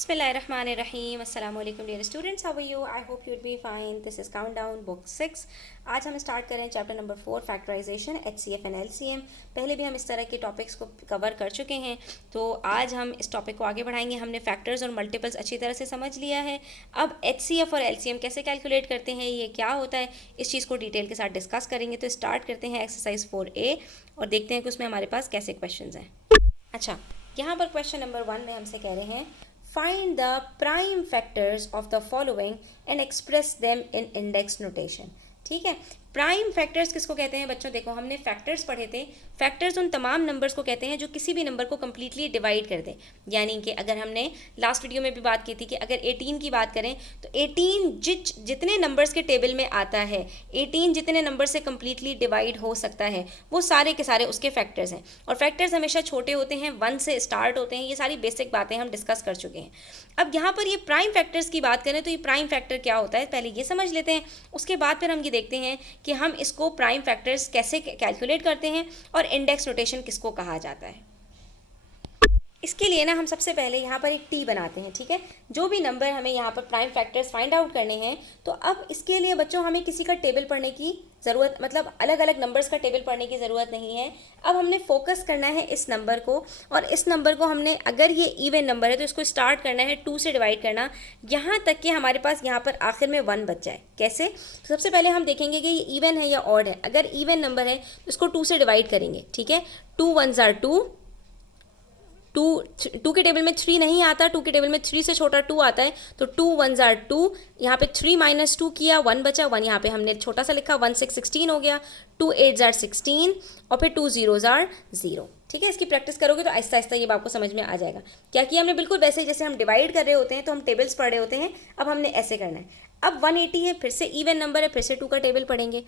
Bismillahirrahmanirrahim. Assalamualaikum dear students. How are you? I hope you'll be fine. This is Countdown Book 6. आज हम start कर रहे हैं chapter number 4 factorisation HCF and LCM. पहले भी हम इस तरह के टॉपिक्स को कवर कर चुके हैं, तो आज हम इस टॉपिक को आगे बढ़ाएंगे. हमने फैक्टर्स और मल्टीपल्स अच्छी तरह से समझ लिया है. अब HCF और LCM कैसे कैलकुलेट करते हैं, ये क्या होता है, इस चीज़ को डिटेल के साथ डिस्कस करेंगे. तो स्टार्ट करते हैं एक्सरसाइज 4A और देखते हैं कि उसमें हमारे पास कैसे क्वेश्चन हैं. अच्छा, यहाँ पर क्वेश्चन नंबर 1 में हमसे कह रहे हैं find the prime factors of the following and express them in index notation. ठीक है, प्राइम फैक्टर्स किसको कहते हैं बच्चों? देखो, हमने फैक्टर्स पढ़े थे. फैक्टर्स उन तमाम नंबर्स को कहते हैं जो किसी भी नंबर को कम्प्लीटली डिवाइड कर दें. यानी कि अगर हमने लास्ट वीडियो में भी बात की थी कि अगर 18 की बात करें तो 18 जितने नंबर्स के टेबल में आता है, 18 जितने नंबर से कम्प्लीटली डिवाइड हो सकता है, वो सारे के सारे उसके फैक्टर्स हैं. और फैक्टर्स हमेशा छोटे होते हैं, 1 से स्टार्ट होते हैं. ये सारी बेसिक बातें हम डिस्कस कर चुके हैं. अब यहाँ पर ये प्राइम फैक्टर्स की बात करें तो ये प्राइम फैक्टर क्या होता है, पहले ये समझ लेते हैं. उसके बाद फिर हम ये देखते हैं कि हम इसको प्राइम फैक्टर्स कैसे कैलकुलेट करते हैं और इंडेक्स नोटेशन किसको कहा जाता है. इसके लिए ना हम सबसे पहले यहाँ पर एक टी बनाते हैं. ठीक है, जो भी नंबर हमें यहाँ पर प्राइम फैक्टर्स फाइंड आउट करने हैं, तो अब इसके लिए बच्चों हमें किसी का टेबल पढ़ने की ज़रूरत, मतलब अलग अलग नंबर्स का टेबल पढ़ने की ज़रूरत नहीं है. अब हमने फोकस करना है इस नंबर को, और इस नंबर को हमने, अगर ये इवन नंबर है तो इसको स्टार्ट करना है 2 से डिवाइड करना, यहाँ तक कि हमारे पास यहाँ पर आखिर में 1 बच जाए. कैसे? तो सबसे पहले हम देखेंगे कि ये इवन है या ऑड है. अगर इवन नंबर है तो इसको 2 से डिवाइड करेंगे. ठीक है, 2 1s are 2, 2 के टेबल में 3 नहीं आता, 2 के टेबल में 3 से छोटा 2 आता है. तो 2 1s are 2, यहाँ पे 3 माइनस 2 किया, 1 बचा. 1 यहाँ पे हमने छोटा सा लिखा, 1 6 16 हो गया. 2 8s are 16 और फिर 2 0s are 0. ठीक है, इसकी प्रैक्टिस करोगे तो आहिस्ता आहिस्ता ये आपको समझ में आ जाएगा. क्या किया हमने? बिल्कुल वैसे जैसे हम डिवाइड कर रहे होते हैं तो हम टेबल्स पढ़ रहे होते हैं, अब हमने ऐसे करना है. अब 180 है, फिर से इवन नंबर है, फिर से 2 का टेबल पढ़ेंगे.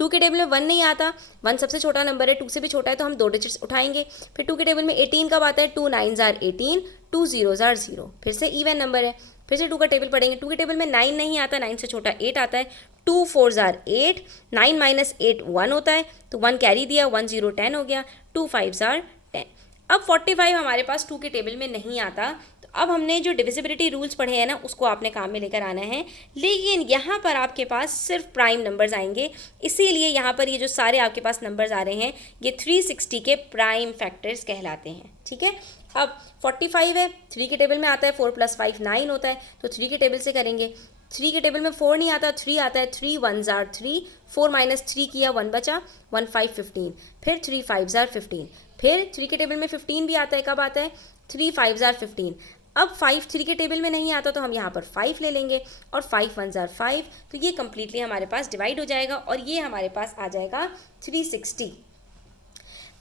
2 के टेबल में 1 नहीं आता, 1 सबसे छोटा नंबर है, 2 से भी छोटा है, तो हम 2 डिजिट्स उठाएंगे. फिर 2 के टेबल में 18 कब आता है? 2 9s are 18, 2 0s are 0. फिर से इवन नंबर है, फिर से 2 का टेबल पढ़ेंगे. 2 के टेबल में 9 नहीं आता, 9 से छोटा 8 आता है. 2 4s are 8, 9 माइनस 8 1 होता है, तो 1 कैरी दिया, 1 0 10 हो गया. 2 5s are 10. अब 45 हमारे पास 2 के टेबल में नहीं आता, तो अब हमने जो डिविजिबिलिटी रूल्स पढ़े हैं ना, उसको आपने काम में लेकर आना है. लेकिन यहाँ पर आपके पास सिर्फ प्राइम नंबर्स आएंगे, इसीलिए यहाँ पर ये जो सारे आपके पास नंबर्स आ रहे हैं, ये 360 के प्राइम फैक्टर्स कहलाते हैं. ठीक है, अब 45 है, 3 के टेबल में आता है, 4 + 5 9 होता है, तो 3 के टेबल से करेंगे. 3 के टेबल में 4 नहीं आता, 3 आता है. 3 1s are 3, 4 माइनस 3 किया, 1 बचा. 1 5 15, फिर 3 5s are 15, फिर 3 के टेबल में 15 भी आता है. कब आता है? 3 5s are 15. अब 5 3 के टेबल में नहीं आता, तो हम यहाँ पर 5 ले लेंगे, और 5 1s are 5. तो ये कम्प्लीटली हमारे पास डिवाइड हो जाएगा, और ये हमारे पास आ जाएगा 360.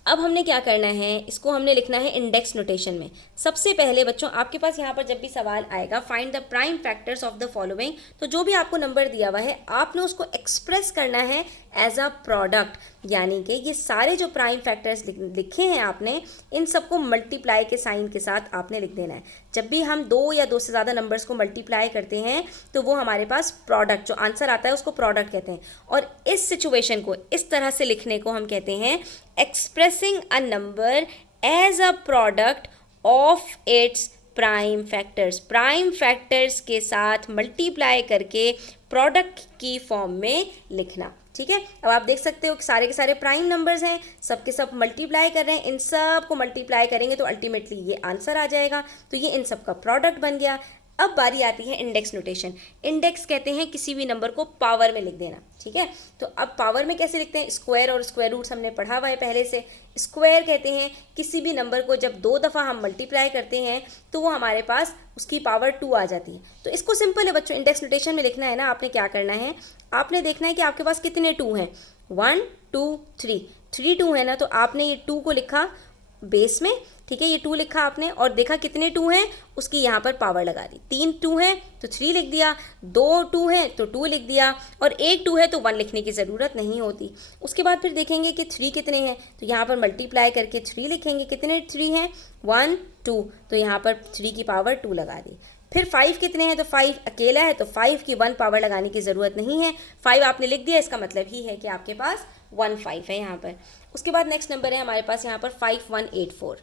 अब हमने क्या करना है, इसको हमने लिखना है इंडेक्स नोटेशन में. सबसे पहले बच्चों आपके पास यहाँ पर जब भी सवाल आएगा find the prime factors of the following, तो जो भी आपको नंबर दिया हुआ है आपने उसको एक्सप्रेस करना है एज अ प्रोडक्ट. यानी कि ये सारे जो प्राइम फैक्टर्स लिखे हैं आपने, इन सबको मल्टीप्लाई के साइन के साथ आपने लिख देना है. जब भी हम 2 या 2 से ज़्यादा नंबर्स को मल्टीप्लाई करते हैं तो वो हमारे पास प्रोडक्ट, जो आंसर आता है उसको प्रोडक्ट कहते हैं. और इस सिचुएशन को इस तरह से लिखने को हम कहते हैं expressing a number as a product of its prime factors. Prime factors के साथ मल्टीप्लाई करके प्रोडक्ट की फॉर्म में लिखना. ठीक है, अब आप देख सकते हो कि सारे के सारे प्राइम नंबर्स हैं, सब के सब मल्टीप्लाई कर रहे हैं. इन सब को मल्टीप्लाई करेंगे तो अल्टीमेटली ये आंसर आ जाएगा, तो ये इन सब का प्रोडक्ट बन गया. अब बारी आती है इंडेक्स नोटेशन. इंडेक्स कहते हैं किसी भी नंबर को पावर में लिख देना. ठीक है, तो अब पावर में कैसे लिखते हैं? स्क्वायर और स्क्वायर रूट्स हमने पढ़ा हुआ है पहले से. स्क्वायर कहते हैं किसी भी नंबर को जब 2 दफ़ा हम मल्टीप्लाई करते हैं तो वो हमारे पास उसकी पावर 2 आ जाती है. तो इसको सिंपल है बच्चों, इंडेक्स नोटेशन में लिखना है ना. आपने क्या करना है, आपने देखना है कि आपके पास कितने 2 हैं. 1 2 3, 3 2 है ना, तो आपने ये 2 को लिखा बेस में. ठीक है, ये 2 लिखा आपने और देखा कितने 2 हैं, उसकी यहाँ पर पावर लगा दी. 3 2 हैं तो 3 लिख दिया, 2 2 हैं तो 2 लिख दिया, और 1 2 है तो 1 लिखने की ज़रूरत नहीं होती. उसके बाद फिर देखेंगे कि 3 कितने हैं, तो यहाँ पर मल्टीप्लाई करके 3 लिखेंगे. कितने 3 हैं? 1 2, तो यहाँ पर 3 की पावर 2 लगा दी. फिर 5 कितने हैं, तो 5 अकेला है, तो 5 की 1 पावर लगाने की ज़रूरत नहीं है. 5 आपने लिख दिया, इसका मतलब ही है कि आपके पास 1 5 है यहाँ पर. उसके बाद नेक्स्ट नंबर है हमारे पास यहाँ पर 5184.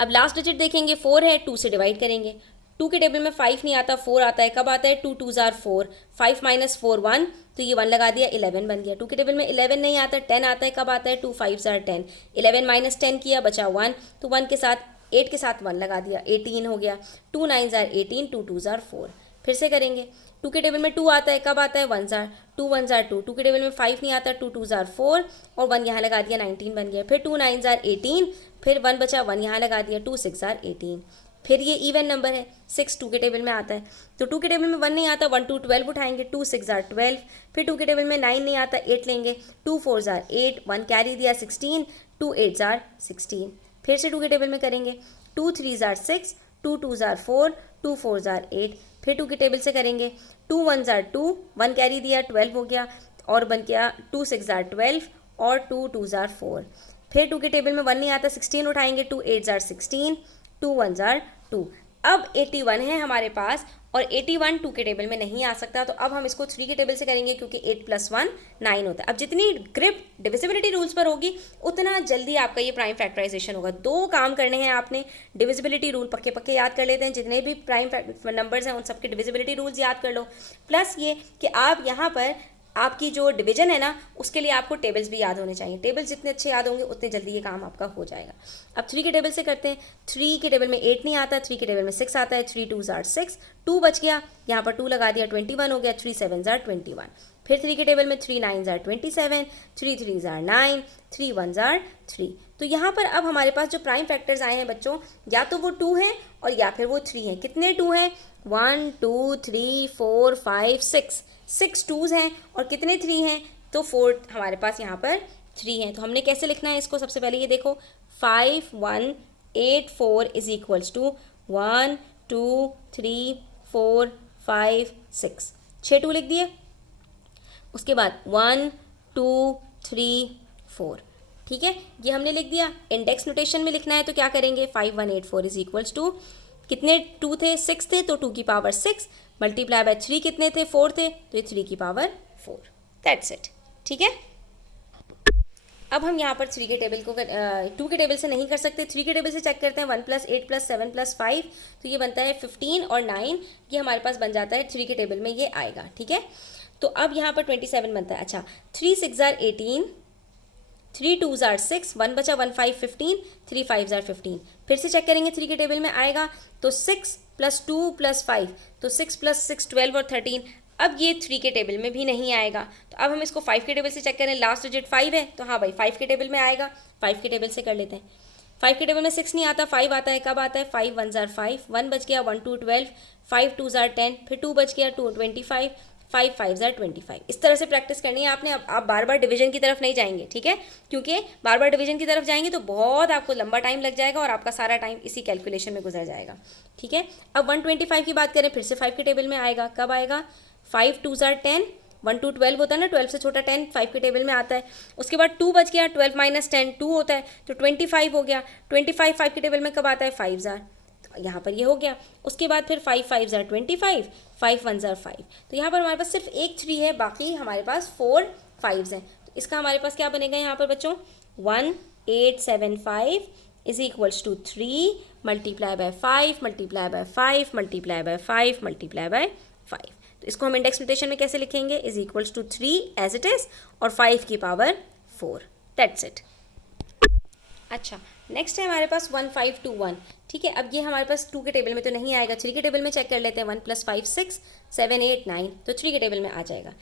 अब लास्ट डिजिट देखेंगे 4 है, 2 से डिवाइड करेंगे। 2 के टेबल में 5 नहीं आता, 4 आता है। कब आता है? 2 2 जार 4, 5 माइनस 4 1, तो ये 1 लगा दिया, 11 बन गया। 2 के टेबल में 11 नहीं आता, 10 आता है। कब आता है? 2 5 जार 10, 11 माइनस 10 किया, बचा 1, तो 1 के साथ 8 के साथ 1 लगा दिया, 18 हो गया। 2 9 जार 18, 2 2 जार 4। फिर से करेंगे। 2 के टेबल में 2 आता है, कब आता है? 1 जार, 2 1 जार 2। 2 के टेबल में 5 नहीं आता, 2 2 जार 4, और 1 यहाँ लगा दिया, 19 बन गया। फिर 2 9 जार 18, फिर 1 बचा, 1 यहाँ लगा दिया, 2 6 जार 18। फिर ये इवन नंबर है, 6 2 के टेबल में आता है, तो 2 के टेबल में 1 नहीं आता, 1 2 12 उठाएंगे, 2 6 जार 12। फिर 2 के टेबल में 9 नहीं आता, 8 लेंगे, 2 4 जार 8, 1 कैरी दिया 16, 2 8 जार 16। फिर से 2 के टेबल में करेंगे, 2 3 जार 6, 2 2 जार 4, 2 4 जार 8। फिर 2 के टेबल से करेंगे, 2 1 जार 2, 1 कैरी दिया, 12 हो गया, और बन गया 2 6 जार 12, और 2 2 जार 4। फिर 2 के टेबल में 1 नहीं आता, 16 उठाएंगे, 2 8 जार 16, 2 1 जार 2। अब 81 है हमारे पास, और 81 2 के टेबल में नहीं आ सकता, तो अब हम इसको 3 के टेबल से करेंगे, क्योंकि 8 + 1 9 होता है। अब जितनी ग्रिप डिविजिबिलिटी रूल्स पर होगी, उतना जल्दी आपका ये प्राइम फैक्टराइजेशन होगा। 2 काम करने हैं आपने, डिविजिबिलिटी रूल पक्के पक्के याद कर लेते हैं, जितने भी प्राइम नंबर्स हैं उन सबके डिविजिबिलिटी रूल्स याद कर लो, प्लस ये कि आप यहाँ पर आपकी जो डिवीजन है ना, उसके लिए आपको टेबल्स भी याद होने चाहिए। टेबल्स जितने अच्छे याद होंगे, उतने जल्दी ये काम आपका हो जाएगा। अब 3 के टेबल से करते हैं। 3 के टेबल में 8 नहीं आता, 3 के टेबल में 6 आता है, 3 2 जार 6, 2 बच गया, यहाँ पर 2 लगा दिया, 21 हो गया, 3 7 जार 21। फिर 3 के टेबल में 3 9 जार 27, 3 3 जार 9, 3 1 जार 3। तो यहाँ पर अब हमारे पास जो प्राइम फैक्टर्स आए हैं बच्चों, या तो वो 2 हैं और या फिर वो 3 हैं। कितने 2 हैं? 1 2 3 4 5 6, 6 2s हैं, और कितने 3 हैं? तो 4 हमारे पास यहाँ पर 3 हैं। तो हमने कैसे लिखना है इसको? सबसे पहले ये देखो, 5 1 8 4 इज इक्वल्स टू 1 2 3 4 5 6, 6 2 लिख दिए। उसके बाद 1 2 3 4, ठीक है, ये हमने लिख दिया। इंडेक्स नोटेशन में लिखना है तो क्या करेंगे? 5 1 8 4 इज इक्वल्स टू, कितने 2 थे? 6 थे, तो 2 की पावर 6 मल्टीप्लाई बाय 3 कितने थे? 4 थे, तो ये 3 की पावर 4। दैट्स इट, ठीक है। अब हम यहाँ पर 3 के टेबल को 2 के टेबल से नहीं कर सकते, 3 के टेबल से चेक करते हैं। 1 + 8 + 7 + 5, तो ये बनता है 15, और 9 ये हमारे पास बन जाता है 3 के टेबल में, ये आएगा, ठीक है। तो अब यहाँ पर 27 बनता है। अच्छा, 3 6 जार 18, 3 2 जार 6, 1 बचा, 1 5 15, 3 5 जार 15। फिर से चेक करेंगे 3 के टेबल में आएगा, तो 6 + 2 + 5, तो 6 + 6 12 और 13। अब ये 3 के टेबल में भी नहीं आएगा, तो अब हम इसको 5 के टेबल से चेक करें। लास्ट डिजिट 5 है, तो हाँ भाई 5 के टेबल में आएगा। 5 के टेबल से कर लेते हैं। 5 के टेबल में 6 नहीं आता, 5 आता है। कब आता है? 5 1 जार 5, 1 बच गया, 1 2 12, 5 2 जार 10, फिर 2 बच गया, 2 25, 5 5 जार 25। इस तरह से प्रैक्टिस करनी है आपने। अब आप बार बार डिवीजन की तरफ नहीं जाएंगे, ठीक है, क्योंकि बार बार डिवीजन की तरफ जाएंगे तो बहुत आपको लंबा टाइम लग जाएगा, और आपका सारा टाइम इसी कैलकुलेशन में गुजर जाएगा, ठीक है। अब 125 की बात करें, फिर से 5 के टेबल में आएगा। कब आएगा? 5 2 जार 10, 1 2 12 होता है ना, 12 से छोटा 10 5 के टेबल में आता है। उसके बाद 2 बच गया, 12 - 10 2 होता है, तो 25 हो गया। 25 5 के टेबल में कब आता है? 5 जार, तो यहाँ पर ये हो गया। उसके बाद फिर 5 5 जार 25, 5 1 जार 5, तो यहाँ पर हमारे पास सिर्फ एक 3 है, बाकी हमारे पास 4 5s हैं। तो इसका हमारे पास क्या बनेगा यहाँ पर बच्चों? 1875 is equals to 3 multiply by 5 multiply by 5 multiply by 5 multiply by 5। तो इसको हम इंडेक्स नोटेशन में कैसे लिखेंगे? Is equals to 3 as it is, और 5 की पावर 4। That's it. अच्छा, नेक्स्ट है हमारे पास 1521, ठीक है। अब ये हमारे पास 2 के टेबल में तो नहीं आएगा, 3 के टेबल में चेक कर लेते हैं। 1 + 5 6, 7 8 9, तो 3 के टेबल में आ जाएगा।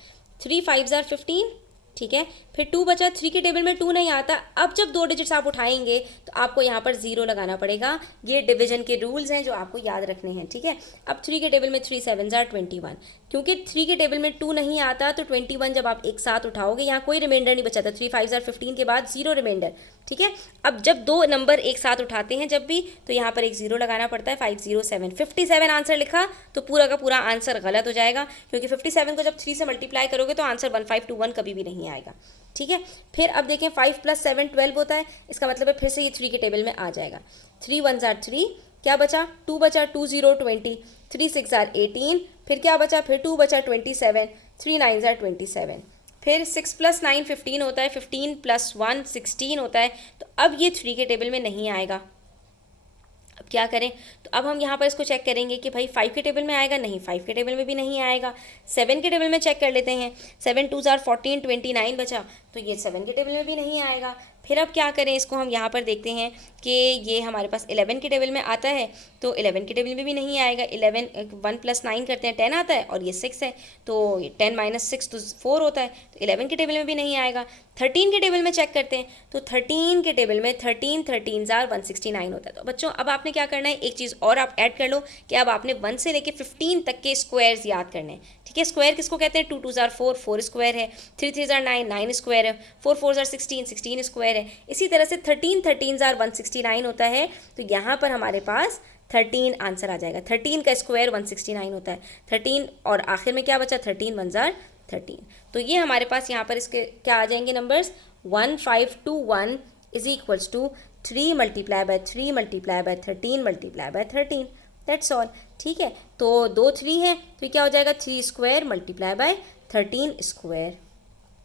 3 5 जार 15, ठीक है। फिर 2 बचा, 3 के टेबल में 2 नहीं आता। अब जब 2 डिजिट्स आप उठाएंगे तो आपको यहाँ पर 0 लगाना पड़ेगा। ये डिवीजन के रूल्स हैं जो आपको याद रखने हैं, ठीक है। अब 3 के टेबल में 3 7 जार 21, क्योंकि 3 के टेबल में 2 नहीं आता, तो 21 जब आप एक साथ उठाओगे, यहाँ कोई रिमाइंडर नहीं बचा था। 3 5 जार 15 के बाद 0 रिमाइंडर, ठीक है। अब जब 2 नंबर एक साथ उठाते हैं जब भी, तो यहाँ पर एक 0 लगाना पड़ता है। 507 57 आंसर लिखा तो पूरा का पूरा आंसर गलत हो जाएगा, क्योंकि 57 को जब 3 से मल्टीप्लाई करोगे तो आंसर 1521 कभी भी नहीं आएगा, ठीक है। फिर अब देखें 5 + 7 12 होता है, इसका मतलब है फिर से ये 3 के टेबल में आ जाएगा। 3 1 जार 3, क्या बचा? 2 बचा, 2 0 20, 3 6 जार 18, फिर क्या बचा? फिर 2 बचा 27, 3 9 जार 27, फिर 6 + 9 15 होता है, 15 + 1 16 होता है। तो अब ये 3 के टेबल में नहीं आएगा, अब क्या करें, तो अब हम यहाँ पर इसको चेक करेंगे कि भाई 5 के टेबल में आएगा, नहीं 5 के टेबल में भी नहीं आएगा। 7 के टेबल में चेक कर लेते हैं, 7 2 जार 14, 29 बचा, तो ये 7 के टेबल में भी नहीं आएगा। फिर अब क्या करें, इसको हम यहाँ पर देखते हैं कि ये हमारे पास 11 के टेबल में आता है, तो 11 के टेबल में भी नहीं आएगा। 11 1 + 9 करते हैं 10 आता है, और ये 6 है, तो 10 - 6 तो 4 होता है, तो 11 के टेबल में भी नहीं आएगा। 13 के टेबल में चेक करते हैं, तो 13 के टेबल में 13 13 जार 169 होता है। तो बच्चों अब आपने क्या करना है, एक चीज़ और आप ऐड कर लो कि अब आपने 1 से लेके 15 तक के स्क्वायर्स याद करने हैं। ठीक है, स्क्वायर किसको कहते हैं, 2 2 जार 4, 4 स्क्वायर है, 3 3 जार 9, 9 स्क्वायर है, 4 4 जार 16, 16 स्क्वायर है। इसी तरह से 13 13 जार 169 होता है, तो यहाँ पर हमारे पास 13 आंसर आ जाएगा। 13 का स्क्वायर 169 होता है, 13 और आखिर में क्या बचा, 13 1 जार 13। तो ये हमारे पास यहाँ पर इसके क्या आ जाएंगे numbers, 1521 is equals to 3 × 3 × 13 × 13, that's all. ठीक है, तो 2 3 है, तो ये क्या हो जाएगा, 3 स्क्वायर × 13 स्क्वायर।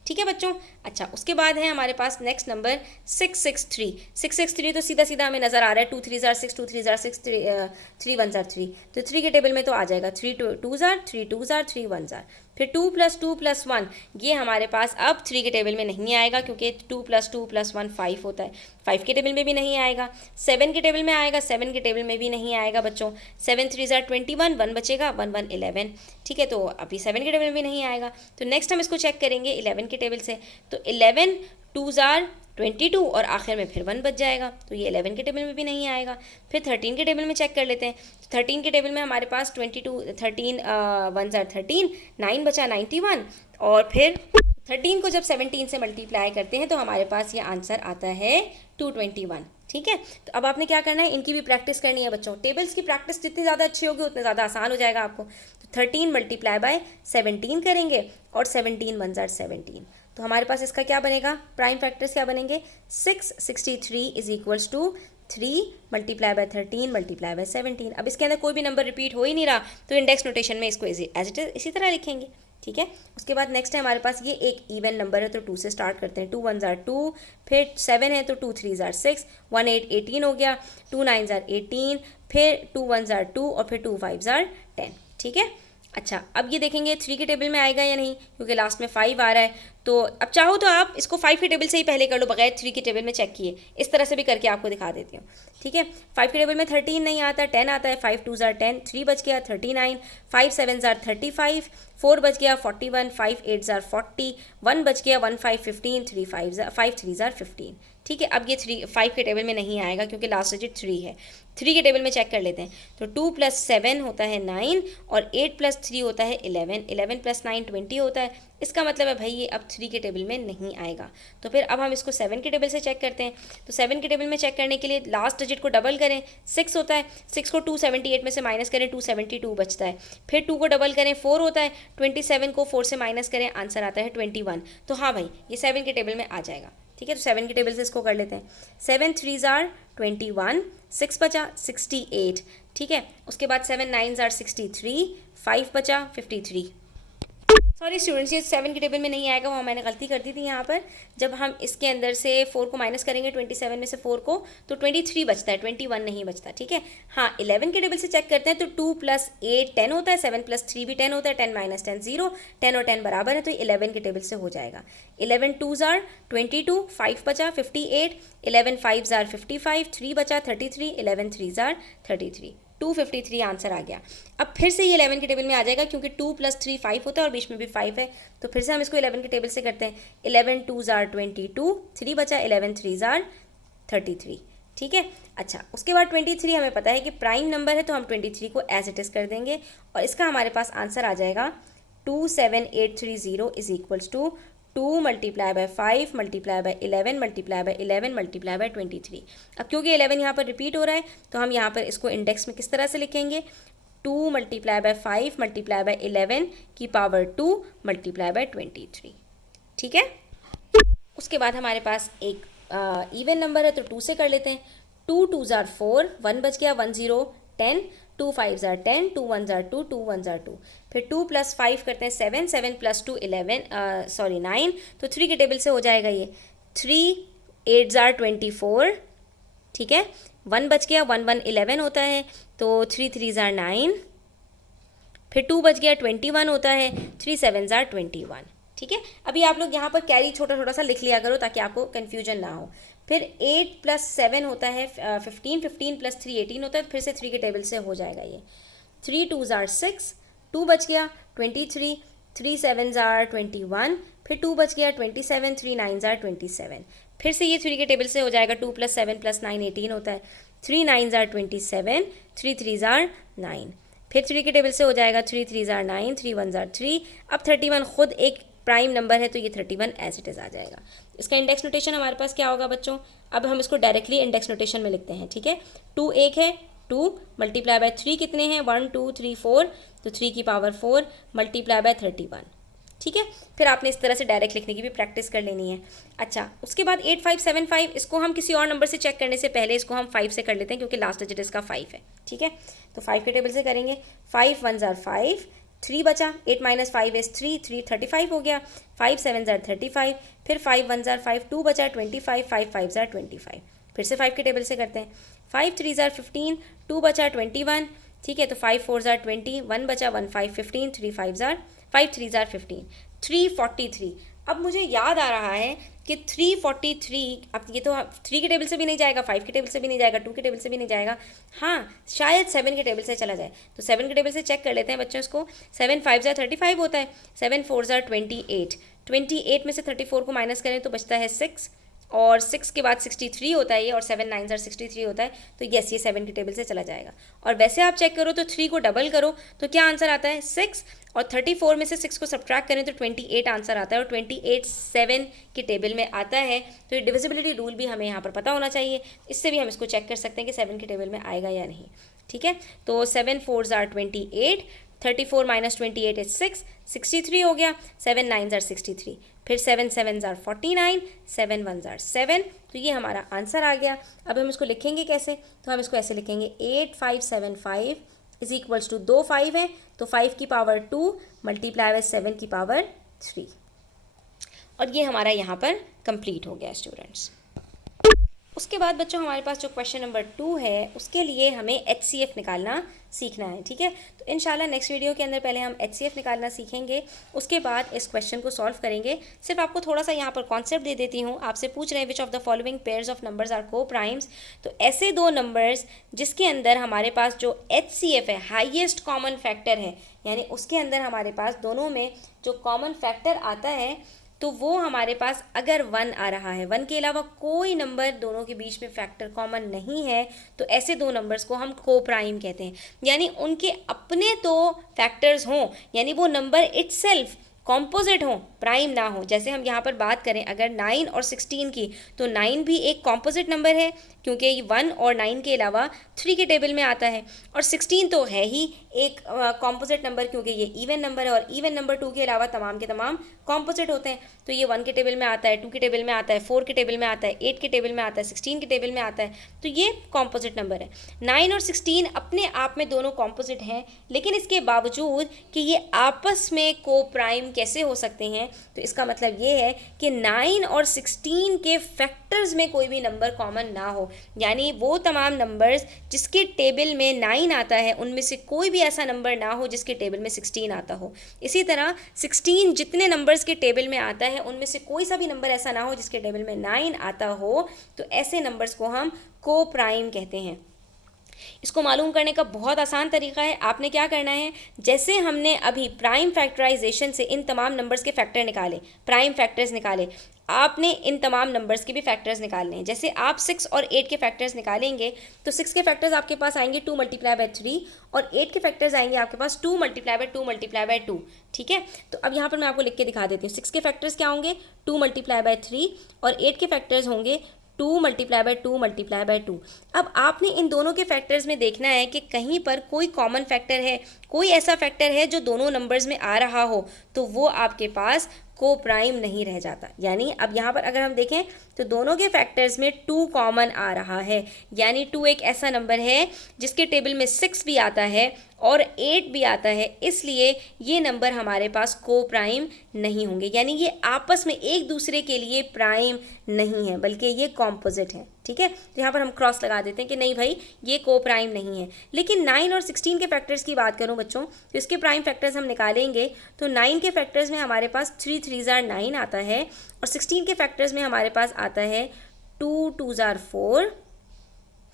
ठीक है बच्चों। अच्छा, उसके बाद है हमारे पास नेक्स्ट नंबर 663। 663 तो सीधा सीधा हमें नज़र आ रहा है, 2 3 जार 6, 2 3 जार 6, 3 1 जार 3, तो 3 के टेबल में तो आ जाएगा 3 2 जार 3 2 जार 3 1 जार। फिर 2 + 2 + 1, ये हमारे पास अब 3 के टेबल में नहीं आएगा, क्योंकि 2 + 2 + 1 5 होता है, 5 के टेबल में भी नहीं आएगा। 7 के टेबल में आएगा, 7 के टेबल में भी नहीं आएगा बच्चों। 7 3 जार 21, 1 बचेगा, 1 1 11। ठीक है, तो अभी 7 के टेबल में भी नहीं आएगा, तो नेक्स्ट हम इसको चेक करेंगे 11 के टेबल से, तो 11 2 जार 22 और आखिर में फिर 1 बच जाएगा, तो ये 11 के टेबल में भी नहीं आएगा। फिर 13 के टेबल में चेक कर लेते हैं, तो 13 के टेबल में हमारे पास 22 13 1 जार 13, 9 बचा 91, और फिर 13 को जब 17 से मल्टीप्लाई करते हैं तो हमारे पास ये आंसर आता है 221। ठीक है, तो अब आपने क्या करना है, इनकी भी प्रैक्टिस करनी है बच्चों। टेबल्स की प्रैक्टिस जितनी ज़्यादा अच्छी होगी उतना ज़्यादा आसान हो जाएगा आपको। तो 13 × 17 करेंगे, और 17 1 जार 17, तो हमारे पास इसका क्या बनेगा, प्राइम फैक्टर्स क्या बनेंगे, 663 इज इक्वल्स टू 3 × 13 × 17। अब इसके अंदर कोई भी नंबर रिपीट हो ही नहीं रहा, तो इंडेक्स नोटेशन में इसको एज इट इज इसी तरह लिखेंगे। ठीक है, उसके बाद नेक्स्ट है हमारे पास ये एक इवन नंबर है, तो 2 से स्टार्ट करते हैं। 2 1 जार 2, फिर 7 है तो 2 3 जार 6, 1 8 18 हो गया, 2 9 जार 18, फिर 2 1 जार 2, और फिर 2 5 जार 10। ठीक है, अच्छा अब ये देखेंगे 3 के टेबल में आएगा या नहीं, क्योंकि लास्ट में 5 आ रहा है। तो अब चाहो तो आप इसको 5 के टेबल से ही पहले कर लो, बगैर 3 के टेबल में चेक किए। इस तरह से भी करके आपको दिखा देती हूँ। ठीक है, 5 के टेबल में 13 नहीं आता, 10 आता है। 5 2 जार 10, 3 बच गया 39, 5 7 जार 35, 4 बच गया 41, 5 8 जार 40, 1 बच गया 1 5 15, 5 3 जार 15। ठीक है, अब ये 5 के टेबल में नहीं आएगा क्योंकि लास्ट डिजिट 3 है। 3 के टेबल में चेक कर लेते हैं, तो 2 + 7 होता है 9, और 8 + 3 होता है 11, 11 + 9 20 होता है। इसका मतलब है भाई ये अब 3 के टेबल में नहीं आएगा। तो फिर अब हम इसको 7 के टेबल से चेक करते हैं, तो 7 के टेबल में चेक करने के लिए लास्ट डिजिट को डबल करें, 6 होता है, 6 को 278 में से माइनस करें, 272 बचता है। फिर 2 को डबल करें, 4 होता है, 27 को 4 से माइनस करें, आंसर आता है 21। तो हाँ भाई ये 7 के टेबल में आ जाएगा। ठीक है, तो 7 के टेबल से इसको कर लेते हैं। 7 3 जार 21, 6 बचा 68। ठीक है, उसके बाद 7 9 जार 63, 5 बचा 53। सॉरी स्टूडेंट्स, ये 7 के टेबल में नहीं आएगा, वो मैंने गलती कर दी थी यहाँ पर। जब हम इसके अंदर से 4 को माइनस करेंगे 27 में से 4 को, तो 23 बचता है, 21 नहीं बचता। ठीक है, हाँ 11 के टेबल से चेक करते हैं, तो 2 + 8 10 होता है, 7 + 3 भी 10 होता है, 10 - 10 0, 10 और 10 बराबर है, तो 11 के टेबल से हो जाएगा। 11 2 जार 22, 5 बचा 58, 11 5 जार 55, 3 बचा 33, 11 3 जार 33, 253 आंसर आ गया। अब फिर से ये 11 के टेबल में आ जाएगा, क्योंकि 2 + 3 5 होता है और बीच में भी 5 है, तो फिर से हम इसको 11 के टेबल से करते हैं। 11 2 जार 22, 3 बचा, 11 3 जार 33। ठीक है, अच्छा उसके बाद 23 हमें पता है कि प्राइम नंबर है, तो हम 23 को एज इट इज़ कर देंगे, और इसका हमारे पास आंसर आ जाएगा 27830 इज इक्वल्स टू 2 × 5 × 11 × 11 × 23। अब क्योंकि 11 यहाँ पर रिपीट हो रहा है, तो हम यहाँ पर इसको इंडेक्स में किस तरह से लिखेंगे, 2 × 5 × 11 की पावर 2 × 23। ठीक है, उसके बाद हमारे पास एक इवन नंबर है, तो 2 से कर लेते हैं। 2 2 जार 4, 1 बच गया 1 0 10, 2 5 जार 10, 2 1 जार 2, 2 1 जार 2, फिर 2 + 5 करते हैं 7, 7 + 2 11 9, तो 3 के टेबल से हो जाएगा ये 3 8 जार 24। ठीक है, 1 बच गया, 1 1 11 होता है, तो 3 3 ज़ार 9, फिर 2 बच गया, 21 होता है, 3 7 ज़ार 21। ठीक है, अभी आप लोग यहाँ पर कैरी छोटा छोटा सा लिख लिया करो ताकि आपको कन्फ्यूजन ना हो। फिर 8 + 7 होता है 15, 15 + 3 18 होता है, फिर से 3 के टेबल से हो जाएगा ये। 3 2 ज़ार 6, 2 बच गया 23, 3 7 ज़ार 21, फिर 2 बच गया 27, 3 9 ज़ार 27, फिर से ये 3 के टेबल से हो जाएगा। 2 + 7 + 9 18 होता है, 3 9 ज़ार 27, 3 3 ज़ार 9, फिर 3 के टेबल से हो जाएगा 3 3 ज़ार 9, 3 1 ज़ार 3। अब 31 खुद एक प्राइम नंबर है तो ये 31 एज इट इज़ आ जाएगा। इसका इंडेक्स नोटेशन हमारे पास क्या होगा बच्चों? अब हम इसको डायरेक्टली इंडेक्स नोटेशन में लिखते हैं। ठीक है, 2 एक है, 2 × 3 कितने हैं? 1 2 3 4, तो 3 की पावर 4 × 31। ठीक है, फिर आपने इस तरह से डायरेक्ट लिखने की भी प्रैक्टिस कर लेनी है। अच्छा, उसके बाद 8575, इसको हम किसी और नंबर से चेक करने से पहले इसको हम 5 से कर लेते हैं क्योंकि लास्ट डिजिट इसका 5 है। ठीक है, तो 5 के टेबल से करेंगे। 5 1 ज़ार 5, 3 बचा, 8 - 5 is 3, 3 35 हो गया, 5 7 ज़ार 35, फिर 5 1 ज़ार 5, 2 बचा 25, 5 5 ज़ार 25, फिर से 5 के टेबल से करते हैं। 5 3 ज़ार 15, 2 बचा 21, ठीक है, तो 5 4 ज़ार 20, 1 बचा 1 5 15, 3 5 3 ज़ार 15, 343। अब मुझे याद आ रहा है कि 343, अब ये तो 3 के टेबल से भी नहीं जाएगा, 5 के टेबल से भी नहीं जाएगा, 2 के टेबल से भी नहीं जाएगा, हाँ शायद 7 के टेबल से चला जाए, तो 7 के टेबल से चेक कर लेते हैं बच्चों इसको। 7 5 ज़ार 35 होता है, 7 4 ज़ार 28, 28 में से 34 को माइनस करें तो बचता है 6, और 6 के बाद 63 होता है ये, और 7 9 ज़ार 63 होता है, तो यस ये 7 के टेबल से चला जाएगा। और वैसे आप चेक करो तो 3 को डबल करो तो क्या आंसर आता है? 6, और 34 में से 6 को सब्ट्रैक्ट करें तो 28 आंसर आता है, और 28 7 के टेबल में आता है। तो ये डिविजिबिलिटी रूल भी हमें यहाँ पर पता होना चाहिए, इससे भी हम इसको चेक कर सकते हैं कि 7 के टेबल में आएगा या नहीं। ठीक है, तो 7 4 ज़ार 28, 34 - 28 is 6, 63 हो गया, 7 9 ज़ार 63, फिर 7 7 ज़ार 49, 7 1 ज़ार 7, तो ये हमारा आंसर आ गया। अब हम इसको लिखेंगे कैसे? तो हम इसको ऐसे लिखेंगे, 8575 इज इक्वल्स टू 2 5 है, तो 5 की पावर 2 × 7 की पावर 3, और ये हमारा यहाँ पर कंप्लीट हो गया स्टूडेंट्स। उसके बाद बच्चों हमारे पास जो क्वेश्चन नंबर 2 है उसके लिए हमें HCF निकालना सीखना है। ठीक है, तो इंशाल्लाह नेक्स्ट वीडियो के अंदर पहले हम HCF निकालना सीखेंगे, उसके बाद इस क्वेश्चन को सॉल्व करेंगे। सिर्फ आपको थोड़ा सा यहाँ पर कॉन्सेप्ट दे देती हूँ। आपसे पूछ रहे हैं which of the following pairs of numbers are coprimes, तो ऐसे दो नंबर्स जिसके अंदर हमारे पास जो HCF है, हाईएस्ट कॉमन फैक्टर है, यानी उसके अंदर हमारे पास दोनों में जो कॉमन फैक्टर आता है तो वो हमारे पास अगर 1 आ रहा है, 1 के अलावा कोई नंबर दोनों के बीच में फैक्टर कॉमन नहीं है, तो ऐसे दो नंबर्स को हम को प्राइम कहते हैं। यानी उनके अपने तो फैक्टर्स हों, यानी वो नंबर इटसेल्फ कॉम्पोजिट हो, प्राइम ना हो। जैसे हम यहाँ पर बात करें अगर 9 और 16 की, तो 9 भी एक कॉम्पोजिट नंबर है क्योंकि 1 और 9 के अलावा 3 के टेबल में आता है, और 16 तो है ही एक कॉम्पोजिट नंबर क्योंकि ये इवन नंबर है, और इवन नंबर 2 के अलावा तमाम के तमाम कॉम्पोजिट होते हैं। तो ये 1 के टेबल में आता है, 2 के टेबल में आता है, 4 के टेबल में आता है, 8 के टेबल में आता है, 16 के टेबल में आता है, तो ये कॉम्पोजिट नंबर है। 9 और 16 अपने आप में दोनों कॉम्पोजिट हैं, लेकिन इसके बावजूद कि ये आपस में को प्राइम कैसे हो सकते हैं, तो इसका मतलब ये है कि 9 और 16 के फैक्टर्स में कोई भी नंबर कॉमन ना हो, यानी वो तमाम नंबर्स जिसके टेबल में 9 आता है उनमें से कोई भी ऐसा नंबर ना हो जिसके टेबल में 16 आता हो। इसी तरह 16 जितने नंबर्स के टेबल में आता है उनमें से कोई सा भी नंबर ऐसा ना हो जिसके टेबल में 9 आता हो, तो ऐसे नंबर्स को हम को प्राइम कहते हैं। इसको मालूम करने का बहुत आसान तरीका है। आपने क्या करना है, जैसे हमने अभी प्राइम फैक्टराइजेशन से इन तमाम नंबर्स के फैक्टर निकाले, प्राइम फैक्टर्स निकाले, आपने इन तमाम नंबर्स के भी फैक्टर्स निकालने हैं। जैसे आप 6 और 8 के फैक्टर्स निकालेंगे तो 6 के फैक्टर्स आपके पास आएंगे 2 × 3, और 8 के फैक्टर्स आएंगे आपके पास 2 × 2 × 2। ठीक है, तो अब यहाँ पर मैं आपको लिख के दिखा देती हूँ। 6 के फैक्टर्स क्या होंगे? 2 × 3, और 8 के फैक्टर्स होंगे 2 × 2 × 2। अब आपने इन दोनों के फैक्टर्स में देखना है कि कहीं पर कोई कॉमन फैक्टर है, कोई ऐसा फैक्टर है जो दोनों नंबर्स में आ रहा हो, तो वो आपके पास को प्राइम नहीं रह जाता। यानी अब यहाँ पर अगर हम देखें तो दोनों के फैक्टर्स में 2 कॉमन आ रहा है, यानी 2 एक ऐसा नंबर है जिसके टेबल में 6 भी आता है और 8 भी आता है, इसलिए ये नंबर हमारे पास को प्राइम नहीं होंगे, यानी ये आपस में एक दूसरे के लिए प्राइम नहीं है बल्कि ये कॉम्पोजिट है। ठीक है, तो यहाँ पर हम क्रॉस लगा देते हैं कि नहीं भाई ये को प्राइम नहीं है। लेकिन 9 और 16 के फैक्टर्स की बात करूँ बच्चों, तो इसके प्राइम फैक्टर्स हम निकालेंगे तो 9 के फैक्टर्स में हमारे पास 3 3s are 9 आता है, और 16 के फैक्टर्स में हमारे पास आता है 2 2s are 4,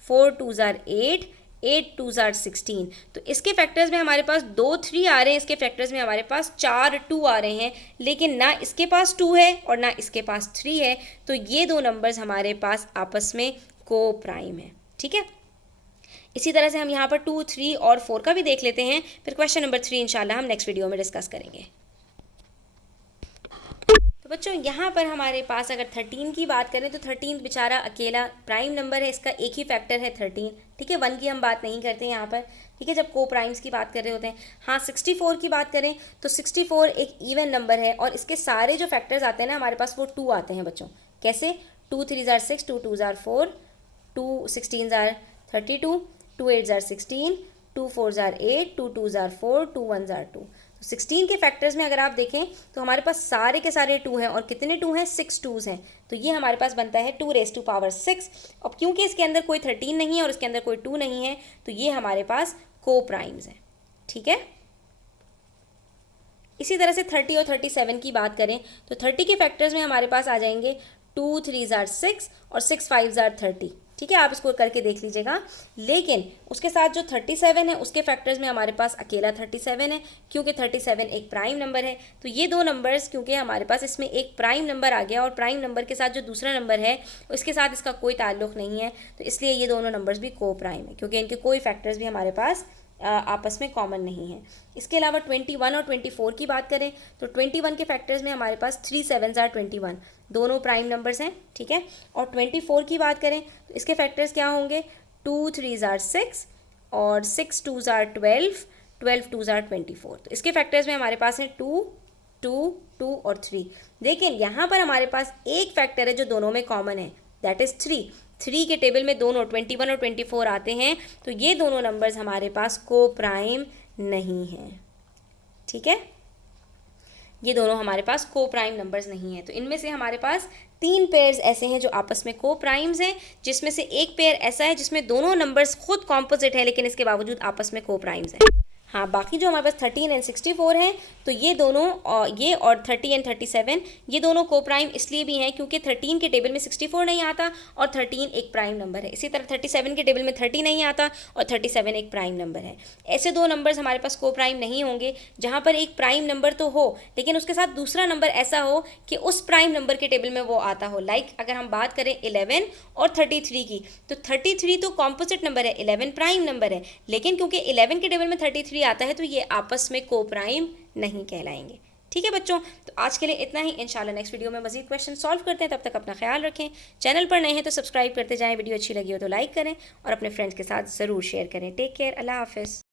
4 2s are 8, 8 2s are 16। तो इसके फैक्टर्स में हमारे पास 2 3 आ रहे हैं, इसके फैक्टर्स में हमारे पास 4 2 आ रहे हैं, लेकिन ना इसके पास 2 है और ना इसके पास 3 है, तो ये दो नंबर्स हमारे पास आपस में को प्राइम है। ठीक है, इसी तरह से हम यहाँ पर 2 3 और 4 का भी देख लेते हैं, फिर क्वेश्चन नंबर 3 इंशाल्लाह हम नेक्स्ट वीडियो में डिस्कस करेंगे। तो बच्चों यहाँ पर हमारे पास अगर 13 की बात करें तो 13 बेचारा अकेला प्राइम नंबर है, इसका एक ही फैक्टर है 13। ठीक है, 1 की हम बात नहीं करते यहाँ पर। ठीक है, जब को प्राइम्स की बात कर रहे होते हैं। हाँ, 64 की बात करें तो 64 एक इवन नंबर है और इसके सारे जो फैक्टर्स आते हैं ना हमारे पास वो 2 आते हैं बच्चों। कैसे? 2 3s are 6, 2 2s are 4, 2 16s are 32, 2 8s are 16, 2 4s are 8, 2 2s are 4, 2 1s are 2। तो 16 के फैक्टर्स में अगर आप देखें तो हमारे पास सारे के सारे 2 हैं, और कितने 2 हैं? 6 2s हैं। तो ये हमारे पास बनता है 2 raised to power 6। अब क्योंकि इसके अंदर कोई 13 नहीं है और इसके अंदर कोई 2 नहीं है, तो ये हमारे पास को प्राइम्स है। ठीक है, इसी तरह से 30 और 37 की बात करें तो 30 के फैक्टर्स में हमारे पास आ जाएंगे 2 3s are 6 और 6 5s are 30। ठीक है, आप इसको करके देख लीजिएगा। लेकिन उसके साथ जो 37 है उसके फैक्टर्स में हमारे पास अकेला 37 है, क्योंकि 37 एक प्राइम नंबर है। तो ये दो नंबर्स, क्योंकि हमारे पास इसमें एक प्राइम नंबर आ गया और प्राइम नंबर के साथ जो दूसरा नंबर है उसके साथ इसका कोई ताल्लुक़ नहीं है, तो इसलिए ये दोनों नंबर्स भी को प्राइम है, क्योंकि इनके कोई फैक्टर्स भी हमारे पास आपस में कॉमन नहीं है। इसके अलावा 21 और 24 की बात करें तो 21 के फैक्टर्स में हमारे पास 3 7s are 21, दोनों प्राइम नंबर्स हैं। ठीक है, और 24 की बात करें तो इसके फैक्टर्स क्या होंगे? 2 3s are 6 और 6 2s are 12, 12 2s are 24। तो इसके फैक्टर्स में हमारे पास हैं 2 2 2 और 3। लेकिन यहाँ पर हमारे पास एक फैक्टर है जो दोनों में कॉमन है, दैट इज़ 3। 3 के टेबल में दोनों 21 और 24 आते हैं, तो ये दोनों नंबर्स हमारे पास को प्राइम नहीं हैं। ठीक है, ये दोनों हमारे पास को प्राइम नंबर्स नहीं है। तो इनमें से हमारे पास 3 पेयर्स ऐसे हैं जो आपस में को प्राइम्स हैं, जिसमें से एक पेयर ऐसा है जिसमें दोनों नंबर्स खुद कॉम्पोजिट है लेकिन इसके बावजूद आपस में को प्राइम्स हैं। हाँ, बाकी जो हमारे पास 13 और 64 हैं तो ये दोनों ये और 30 और 37 ये दोनों को प्राइम इसलिए भी हैं क्योंकि 13 के टेबल में 64 नहीं आता और 13 एक प्राइम नंबर है। इसी तरह 37 के टेबल में 30 नहीं आता और 37 एक प्राइम नंबर है। ऐसे दो नंबर्स हमारे पास को प्राइम नहीं होंगे जहाँ पर एक प्राइम नंबर तो हो लेकिन उसके साथ दूसरा नंबर ऐसा हो कि उस प्राइम नंबर के टेबल में वो आता हो। लाइक अगर हम बात करें 11 और 33 की, तो 33 तो कॉम्पोजिट नंबर है, 11 प्राइम नंबर है, लेकिन क्योंकि 11 के टेबल में 33 आता है तो ये आपस में को प्राइम नहीं कहलाएंगे। ठीक है बच्चों, तो आज के लिए इतना ही। इंशाल्लाह नेक्स्ट वीडियो में मजीद क्वेश्चन सॉल्व करते हैं। तब तक अपना ख्याल रखें। चैनल पर नए हैं तो सब्सक्राइब करते जाएं, वीडियो अच्छी लगी हो तो लाइक करें और अपने फ्रेंड्स के साथ ज़रूर शेयर करें। टेक केयर, अल्लाह हाफिज़।